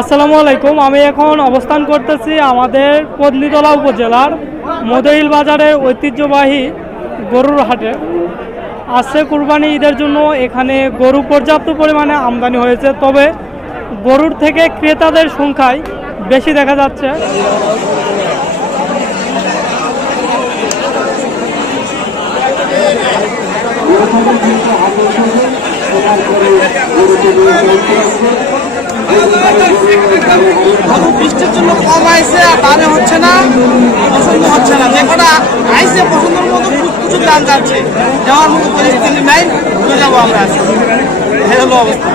আসসালামু আলাইকুম। আমি এখন অবস্থান করতেছি আমাদের পত্নীতলা উপজেলার মদইল বাজারের ঐতিহ্যবাহী গরুর হাটে। আসছে কুরবানি ঈদের জন্য এখানে গরু পর্যাপ্ত পরিমাণে আমদানি হয়েছে, তবে গরুর থেকে ক্রেতাদের সংখ্যাই বেশি দেখা যাচ্ছে। বৃষ্টির জন্য কম আইছে আর দামে হচ্ছে না, পছন্দ হচ্ছে না। যে কটা আইসে পছন্দের মতো প্রচুর দাম যাচ্ছে, যাওয়ার মতো পরিস্থিতি নাই। ঘুরে যাবো আমরা, এই হলো অবস্থা।